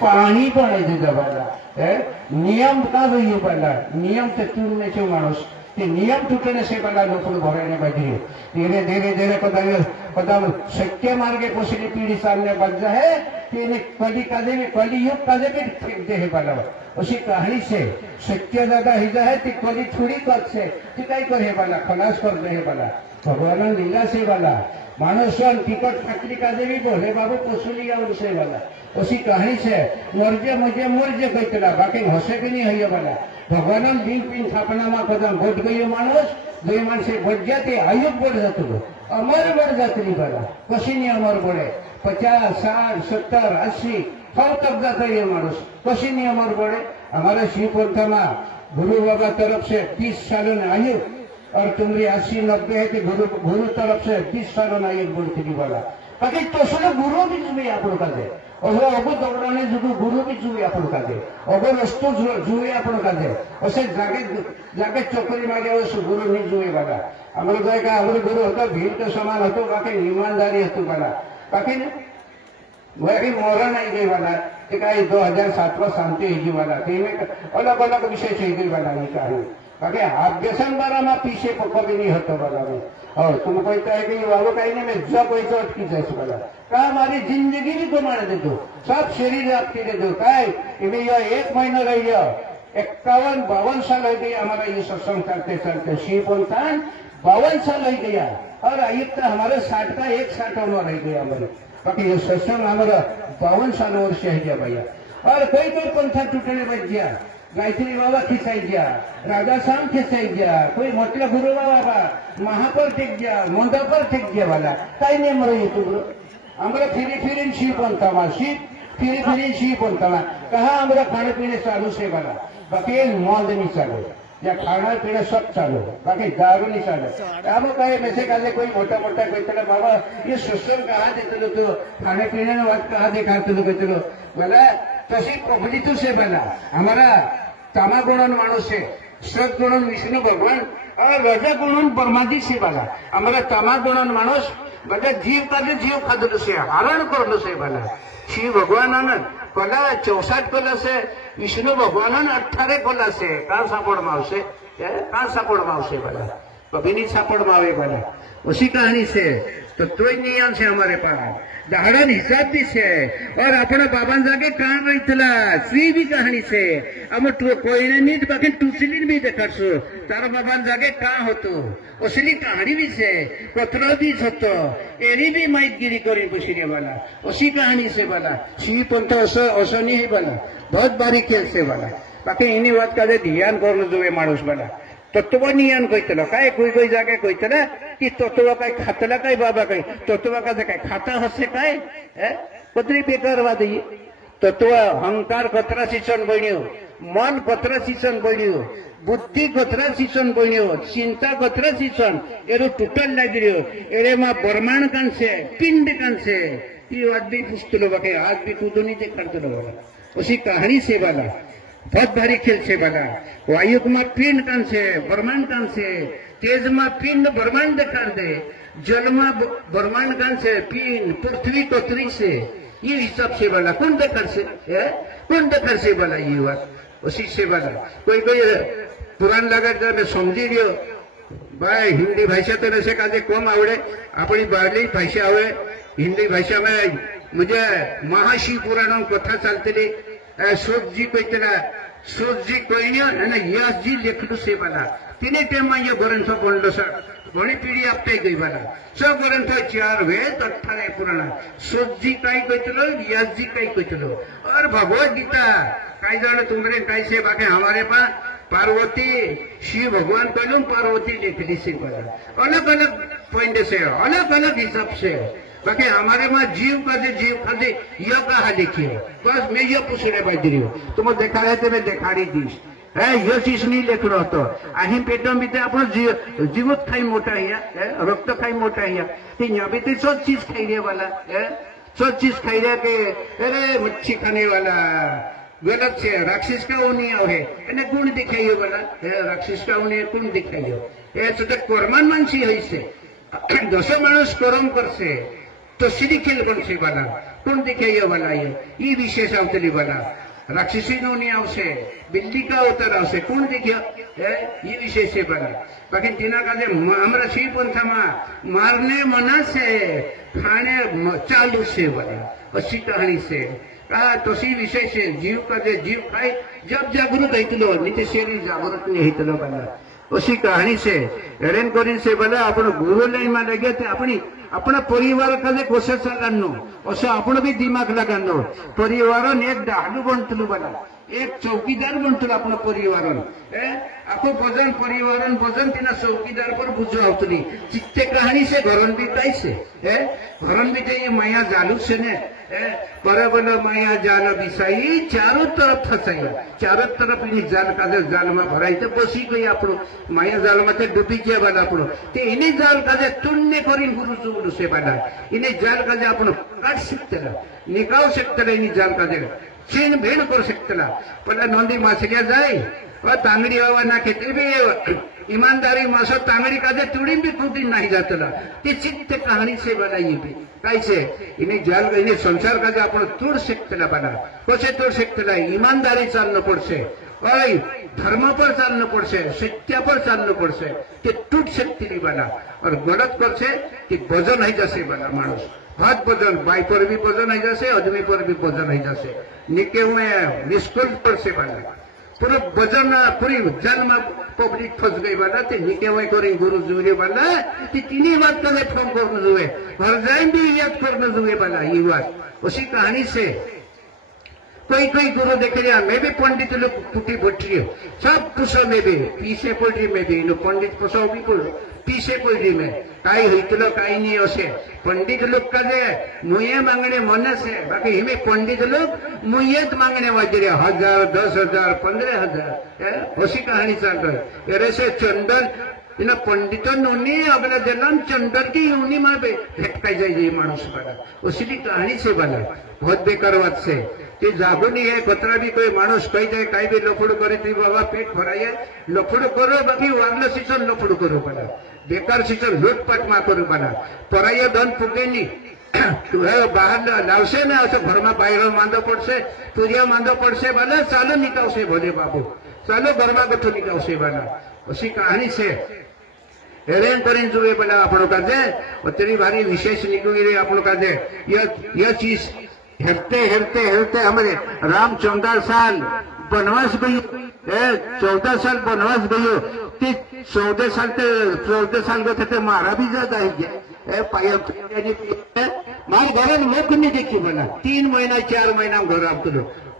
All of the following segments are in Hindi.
पाणी पण आहे तिथं बघा नियम का જોઈએ बघा नियम से तोड़ने से माणूस ते नियम तूटने से बघा लोक भरायला पाहिजे धीरे धीरे धीरे पदाम शक्य मार्गे पोषली पीढ़ी सामने बच है तेने कली काजे में कलियुग काजे में फेंक दे है बघा अशी कहाणी से शक्य दादा हिजा है ती कली थोड़ी कर से ती काय कर हे बघा खलास कर दे हे बघा भगवान लीला से बघा मानुष टिकट फाटली काजे भी बोले बाबू पोसली या विषय वाला उसी कहानी से मर्जे मुझे मर्जे कहते बाकी हसे भी नहीं है वाला भगवान दिन पिन थापना में कदम बढ़ गई मानुष दो मानसे बढ़ जाते आयुक बढ़ जाते अमर बढ़ जाती वाला कशी नहीं अमर बढ़े 50, 60, 70, 80 फल तक जाता है मानुष कशी नहीं अमर बढ़े हमारे शिव पंथा में गुरु बाबा तरफ से 30 सालों ने आयु और तुम्हारी 80-90 है कि गुरु तरफ से 30 सालों ने आयु बढ़ती वाला बाकी तो गुरु भी जुए आपण काजे अगो अगो दौड़ाने जुगु गुरु भी जुए आपण काजे अगो रस्तो जुए आपण काजे असे जागे जागे चोकरी मागे उस गुरु नहीं जुए वाला हमरो जाय का हमरो गुरु होता भीड़ के समान होतो बाकी ईमानदारी हतो वाला बाकी ने वही मोरा नहीं गई वाला ते काय 2007 में शांति ही वाला ते में अलग अलग विषय से गई वाला नहीं कहानी बाकी अभ्यासन बारा में पीछे कभी नहीं होता वाला में और तुम कहता है कि बाबू कहीं नहीं मैं जब पैसा अटकी जाए वाला का हमारी जिंदगी भी घुमाने दे दो सब शरीर आपके दे दो काय यह 1 महीना रह गया 51-52 साल हो गया हमारा ये सत्संग चलते चलते शिव पंथान 52 साल हो गया और आयुक्त हमारे 60 का 160 उम्र रह गया हमारे बाकी ये सत्संग हमारा 52 साल वर्ष है गया भैया और कोई पंथा टूटने बच गया गायत्री बाबा खिंचाई गया राजा शाम खिंचाई गया कोई मतलब गुरु बाबा महापर टेक गया मुंडा पर टेक गया वाला कहीं नहीं मरो ये तुम हमारा फिरी शिव पंथा में फिरी शिव पंथा में कहा हमारा खाने पीने चालू से वाला बाकी मौज नहीं चालू या खाना पीना सब चालू बाकी दारू नहीं चालू अब कहे वैसे कहे कोई मोटा मोटा कहते बाबा ये सत्संग कहा देते तो खाने पीने बात कहा दिखाते कहते बोला तशी पब्लिक से बना हमारा तामागुणन मानुष है सदगुणन विष्णु भगवान और रजगुणन परमादि से बना हमारा तामागुणन मानुष बता जीव का जीव खादल से हरण करल से बना शिव भगवान कला 64 कला से विष्णु भगवान 18 कला से का सापड़ मावसे बना कभी नहीं सापड़ मावे बना उसी कहानी से तो नियम से हमारे पास दहाड़न हिसाब भी से और अपना बाबा जाके कान रही सी भी कहानी से हम कोई नहीं बाकी टूसली भी देखो तार बाबा जाके का होतो असली कहानी भी से कतरो भी होतो एरी भी माइटगिरी करी बसी वाला उसी कहानी से वाला शिव पंथ असो नहीं वाला बहुत बारीक खेल से वाला बाकी इन्हीं बात का ध्यान कर जो मानुष वाला तत्व नियन कहते काय कोई जागे कहते कि तत्व काय खातला काय बाबा काय तत्व का काय खाता हसे काय कतरी बेकारवाद तत्व अहंकार कतरा शिक्षण बन्यो मन कतरा शिक्षण बन्यो बुद्धि कतरा शिक्षण बन्यो चिंता कतरा शिक्षण एरो टूटल लगियो एरे मा ब्रह्मांड कान से पिंड कान से ये बात भी पुस्तलो बाके आज भी कूदो नहीं देखते लोग उसी कहानी से वाला बहुत भारी खेल से बना वायु में पिंड कान से ब्रह्मांड कान से तेज में पिंड ब्रह्मांड कर दे जल में ब्रह्मांड कान से पिंड पृथ्वी कतरी से ये हिसाब से बना कौन देखर से बना ये बात उसी से बना कोई पुराण लगा मैं समझी लियो भाई हिंदी भाषा तो ऐसे काजे कम आवड़े अपनी बारली भाषा आवड़े हिंदी भाषा में मुझे महाशिव पुराण कथा चलती सूर्य जी कोई यश जी लिखलू से बना तीन टाइम में ये ग्रंथ बनलो सर घनी पीढ़ी आपते गई बना सब ग्रंथ 4 वेद 18 पुराण सूर्य जी कई कहते यश जी कई कहते और भगवत गीता कई जाने तुम्हारे कई से बाकी हमारे पास पार्वती शिव भगवान कहलू पार्वती लिखली से बना अलग अलग पॉइंट से अलग अलग हिसाब से बाकी हमारे में जीव खाते यह कहा लिखिए बस मैं ये पूछने बाजी रही हूँ तुम देखा है तो मैं देखा रही थी है ये चीज नहीं लिख रहा तो अही पेटम भी आप जीवत खाई मोटा है रक्त खाई मोटा है भी तो सब चीज खाई रहे वाला है सब चीज खाई रहे के अरे मच्छी खाने वाला गलत से राक्षस का नहीं है गुण दिखाइए वाला राक्षस का गुण दिखाइए तो कर्मान मानसी है 10 मानुष कर्म कर से तो सिरी खेल बन से वाला કોણ દેખાય વાલા એ વિશેષ આવતેલી વાલા રાક્ષસી નો નહીં આવશે બિલ્લી કા અવતાર આવશે કોણ દેખ્યા એ વિશેષ છે વાલા બાકી તેના કાજે હમણાં શ્રી પંથામાં મારને મના છે ખાણે ચાલુ છે વાલા અસી કહાણી છે તોસી વિશેષ છે જીવ કાજે જીવ ખાય જબ જાગૃત હઈતલો નીચે શેરી જાગૃત નહીં હઈતલો વાલા अशी कहाणी से हेरेन करीन से बोले आपण गुरु लाइन में लगे ते अपना परिवार कदे कोशे लगानो असं आपण भी दिमाग लगानो परिवार एक डालू बनतलू बोला एक चौकीदार बनतलो आपण परिवार आखो भजन परिवार भजन तिना चौकीदार पर बुझो आवतली चित्ते कहानी से घरन बीताई से घरन बीते ये माया जालू से ने बराबर माया जाल बिसाई चारों तरफ फसाई चारों तरफ इनी जाल काजे जाल में भराई तो बसी गई आपणो माया जाल में डूबी गया बाला आपणो ते इनी जाल काजे तुण्य करी गुरु चुगलू से बाला इनी जाल काजे आपणो काट सकतला निकाल सकतला इनी जाल काजे छीन भेण करू शकतला पण नोंदी मासल्या जाय तांगडी हवा ना खेती भी ईमानदारी मासो तांगडी काजे तुड़ी भी फूटी नहीं जातला ते चित्त कहानी से बनाई भी काय से इने जाल इने संसार काजे आपण तोड शकतला बना कसे तोड शकतला ईमानदारी चालणं पडसे ओय धर्म पर चालणं पडसे सत्य पर चालणं पडसे ते टूट शकतली बना और गलत करसे कि भजन है जैसे बना मानुष हाथ भजन बाई पर भी भजन है जैसे आदमी पर भी भजन है जैसे निके हुए निष्कुल पर से बना पूरा भजन पूरी जन्म पब्लिक फंस गई वाला ते निके हुए करी गुरु जुरे वाला ते तीनही बात कदे फोन करने जुए घर जाए भी याद करने जुए वाला ये बात उसी कहानी से कोई कोई गुरु देख लिया मैं भी पंडित लोग फूटी बैठी हो सब पुसो में भी पीछे पोल्ट्री में भी पंडित पुसो भी पीछे पोल्ट्री में काही होइतलो काही नहीं असे पंडित लोग का जे मुये मांगणे मन से बाकी हिमे पंडित लोग मुयेत मांगणे वाजरे 1000 10,000 15,000 अशी कहानी चल रही अरे से चंदन इन पंडितों ने अगला जन्म चंदन की यूनी में भेटकाई जाए मानुष वाला उसी की कहानी से बना बहुत बेकार बात से ते जागुनी है कतरा भी कोई मानुष कही जाए कहीं भी लफड़ू करे ती बाबा पेट भराइए लफड़ू करो बाकी वागलं सीजन लफड़ू करो बना बेकार सीजन लूटपाट मा करू बना पराय धन फुकेनी बाहर लावशे ना असं घर में बाहर मांदो पड़से तुझिया मांदो पड़से बना चालो निकावशे भोले बाबू चालो घर में गठो निकावशे बना उसी कहानी से हेरेन करीन जुए बना आपणो काजे तेरी भारी विशेष निकली रे आपणो काजे यह चीज हेरते हेरते हेरते हमारे राम 14 साल बनवास गयो 14 साल बनवास गयो ते 14 साल गए मारा भी ज्यादा है मार घर लोक नहीं देखी बना 3 महीना 4 महीना घर आपको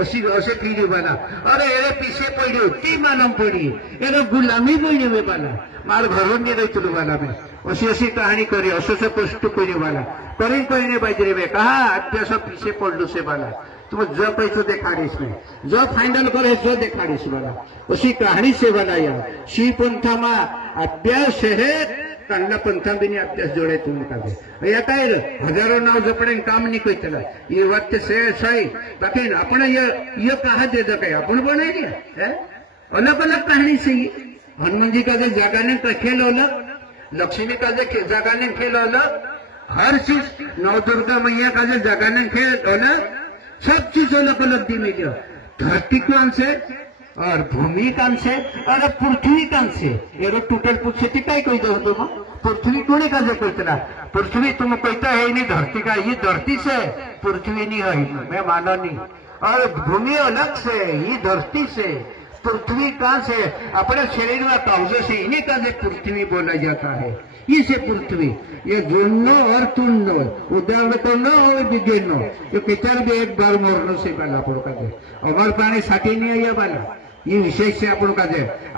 असे पीढ़ी बना अरे एरे पीछे पड़ी ती मानम पड़ी एरे गुलामी पड़ी में बना मार घर नहीं रही बना में अशी अशी कहानी करी असो से कष्ट करी वाला करीन कोई नहीं बाजरे में कहा अभ्यास पीछे पड़लू से वाला तुम जो पैसो देखाड़ीस में जो फाइनल करे जो देखाड़ीस वाला उसी कहानी से बनाया शिव पंथा में अभ्यास है कांडला पंथा भी नहीं अभ्यास जोड़े तुमने कहा या काय हजारों नाव जपड़े काम नहीं कोई चला ये वक्त से सही बाकी अपने ये कहा दे दो कहीं अपन बने अलग अलग कहानी से हनुमान जी का जगह ने खेल अलग लक्ष्मी का जगह ने खेल अलग हर चीज नौ दुर्गा मैया का जगह ने खेल अलग सब चीज अलग अलग दी मिली धरती कौन से और भूमि कौन से और पृथ्वी कौन से ये टोटल पूछे थी कहीं कोई दो तुम पृथ्वी कोने का जो कहता पृथ्वी तुम कहता है नहीं धरती का ये धरती से पृथ्वी नहीं है मैं मानो नहीं और भूमि अलग से ये धरती से पृथ्वी कहाँ से अपने शरीर में कब्जे से इन्हीं का पृथ्वी बोला जाता है इसे पृथ्वी ये जुन्नो और तुन्नो उदाहरण तो न हो बिगेनो ये किचर भी एक बार मोरनो से बाला पड़ो का अमर पानी साठी नहीं है बाला ये विशेष से अपन का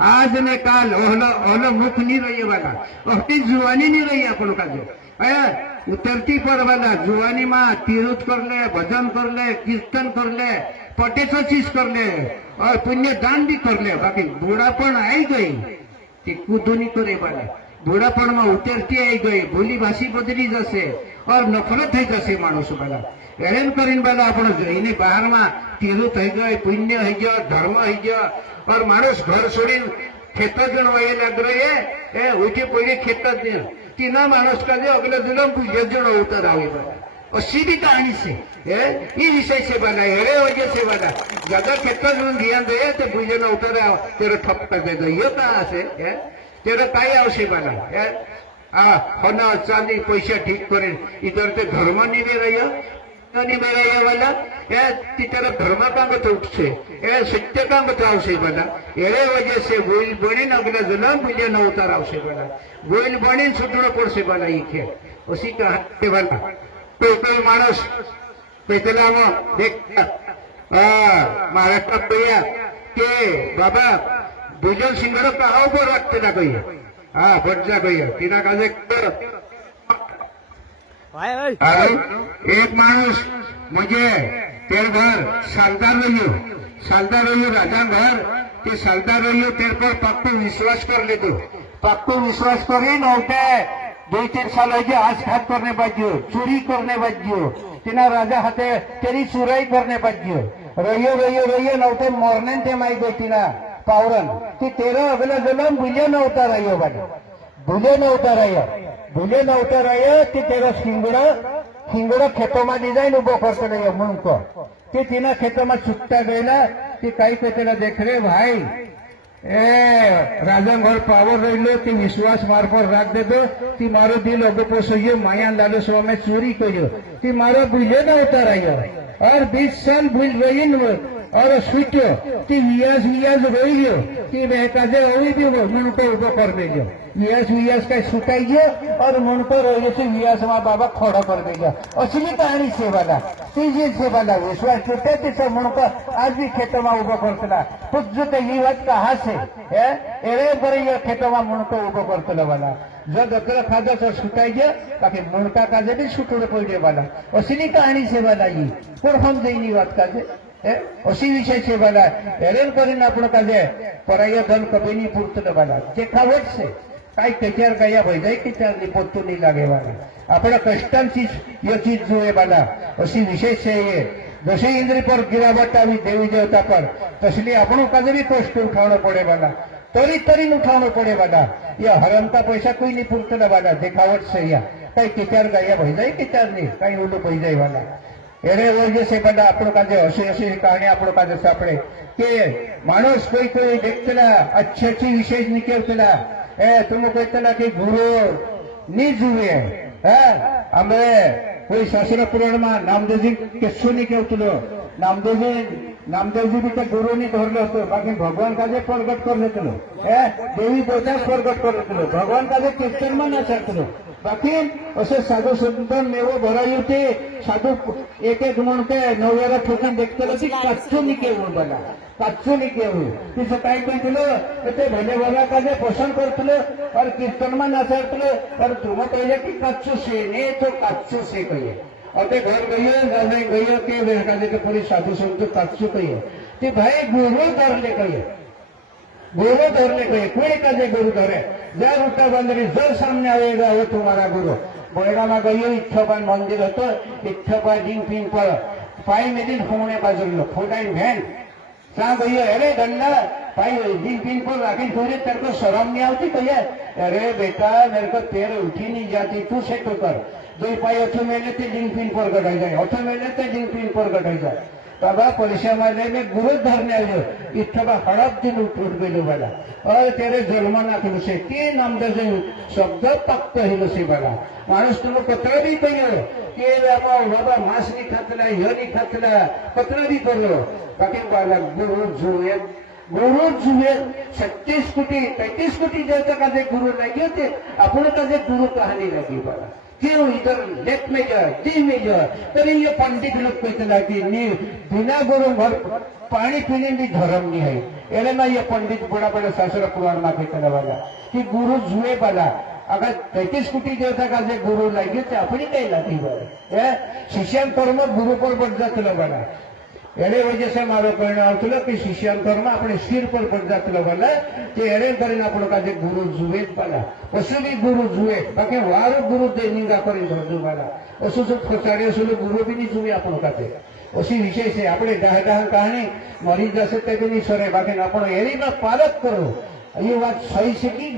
आज ने काल ओहलो मुख नहीं रही वाला अति जुआनी नहीं रही अपन का उतरती पर वाला जुआनी माँ तीरुत कर ले भजन कर ले कीर्तन कर ले पटेसो चीज कर ले और पुण्य दान भी कर ले बाकी बूढ़ापन आई गई कूदूनी करे वाला बूढ़ापन में उतरती आई गई बोली भाषी बदली जैसे और नफरत है जैसे मानुष वाला एरेन करीन वाला अपन इन्हें बाहर में तीरुत है गए पुण्य है गया धर्म है गया और मानुष घर छोड़ी खेत जन वही लग रहे है उठे पहले खेत तीना मानुष का अगले दिन पूजे जन उतर आवे अशी भी कहानी से ये विषय से बना एड़े वजह से बना ज्यादा खेत ध्यान दे तो बुझे न उतर तेरे ठप कर दे दो ये कहाँ से तेरे काय आवश्यक बना होना चांदी पैसा ठीक करे इधर ते धर्म निभे रहियो निभे रहियो वाला तेरा धर्म का मत उठसे सत्य का मत आवश्यक बना एड़े वजह से गोइल बनी न अगला जना बुझे न उतर आवश्यक बना गोइल बनी सुटणो पड़से बना ये खेल उसी का बना कोई मानस पेतलाમાં देख महाराष्ट्रात कहिया के बाबा भुजल सिंगर कहा उभो राखतेला कहिया भटजा कहिया तिना काजे एक माणूस म्हणजे तेर घर सालदार रहियो राजा घर ते सालदार रहियो तेर पर पक्को विश्वास कर ले तो पक्को विश्वास करे नव्हते 2-3 सालाचे आसघात करने पाहिजे चोरी करने पाहिजे तिना राजा हाते तेरी चुराई करने पाहिजे रहियो नव्हते मरने ते माई गोतीना पावरन ती तेरा अगला जन्म भुले नव्हता रहियो ती तेरा खिंगडा खेतोमा डिजाइन उभो करते रहियो मुंको ती तिना खेतोमा छुट्टा गयला ती काही पेतेला देख रे भाई राजा घर पावर रही ती विश्वास मार पर राख दे दो ती मारो दिल अगो पोसो माया लालो सो में चोरी कहो ती मारो भूले न उतर आयो और 20 साल भूल रही और छूटो ती वियास रही ती बेहकाजे अभी भी मन को उभो कर देजो वियास का छुटाइयो और मन को रही से वियास माँ बाबा खड़ो कर देजो असली कहानी से वाला से वाला विश्वास छूटे तिसे मन को आज भी खेतों में उभो करता पूछो तो ये बात कहाँ से एरे पर ये खेतों में मन को उभो करता वाला जो दत्र खादो तो छुटाइयो ताकि मुनका काजे भी छुटो पड़े वाला असली कहानी से वाला ये कोण हम देनी बात काजे अशी विषय से वाला एरेन करीन आपण काजे पराय धन कभी नहीं पूर्त वाला देखावट से काय त्याच्यावर काय भैजाई की चारली पोतू नहीं लागे वाला आपण कष्टांची ये चीज जुए वाला अशी विषय से ये जसे इंद्री पर गिरावट आवी देवी देवता पर तसली आपण काजे भी कष्ट उठावणं पडे वाला तरी उठावणं पडे वाला या हराम का पैसा कोई नहीं पूर्त वाला देखावट से या काही किचार गाया भैजाई की चारली काही उलू भैजाई वाला एरे वजह से बड़ा आपण काजे अशी कहानी आपण काजे सापडे के माणूस कोई देखतेला अच्छी विशेष निकेलतेला तुम कहतेला कि गुरु नी जुए आमे कोई शास्त्र पुराण में नामदेवजी केसो नहीं कहतलो नामदेवजी भी तो गुरु नहीं धरलो तो बाकी भगवान काजे प्रगट कर देतलो देवी देवता प्रगट कर देतलो भगवान काजे कीर्तन में न चढ़तलो बाकी असे साधू संतन मेवो भराई होते साधू एक म्हणते नव्याला ठोकून देखतलो ती काच्चू नहीं केवू तिचं काय कहतलो ते भले भला काजे पसंद करतलो और कीर्तन में न चढ़तलो और तुम कहिए कि काच्चू से ने तो काच्चू से कहिए और ते घर गइयो के काजे के पूरी साधु संत काच्चू कहिए ते भाई गुरु धरले कहिए कोई काजे गुरु धरे जर उठा बंदरी जर सामने आएगा वो तुम्हारा गुरु बोएगा में गइयो इच्छोपान मंदिर होतो इच्छोपा जिंग पिन पर पाई में दिन होने बाजूलो फोटाइन भैन सा गइयो अरे गन्ना पाई जिंग पिन पर राखी थोड़ी तेरे को शर्म नहीं आती कहिए अरे बेटा मेरे को पैर उठी नहीं जाती तू से तो कर दो पाई अठो मेले ते जिंग पिन पर गटाई जाए अठो मेले ते जिंग पिन पर गटाई जाए बाबा परिषा में गुरु धरने आयो इच्छा हड़प दिन उठ गए वाला और तेरे जन्म नाखिल से के नाम दे शब्द पक्क हिल से वाला मानुष तुम पत्र भी कहो के बाबा मांस नहीं खातला नहीं खातला पत्र भी करो बाकी वाला गुरु जुए 36 कोटी 33 कोटी जैसा का गुरु लगे थे अपने का गुरु कहानी लगी वाला क्यों इधर लेफ्ट में जाए डी में जाए तरी ये पंडित लोग कहते लगी बिना गुरु घर पानी पीने भी धर्म नहीं है एले ना ये पंडित बड़ा शास्त्र पुराण में कहते वाला कि गुरु जुए वाला अगर 33 कोटी देवता का गुरु लगे तो अपनी कहीं लगी वाले शिष्यांतर गुरु पर बढ़ जाते वाला एने वजह से मारो कहना आवतलो कि शिष्यांतर में अपने सिर पर बढ़ जाते वाला कि एने करीने आपण का गुरु जुए वाला असली गुरु जुए बाकी वारो गुरु दे निंगा करी धरजू वाला असो जो फसाड़े असलो गुरु भी नहीं जुए आपण का अशी विषय से अपने दाह कहानी मरी जैसे ते भी नहीं सरे बाकी आपण एरी में पालक करो ये बात सही से की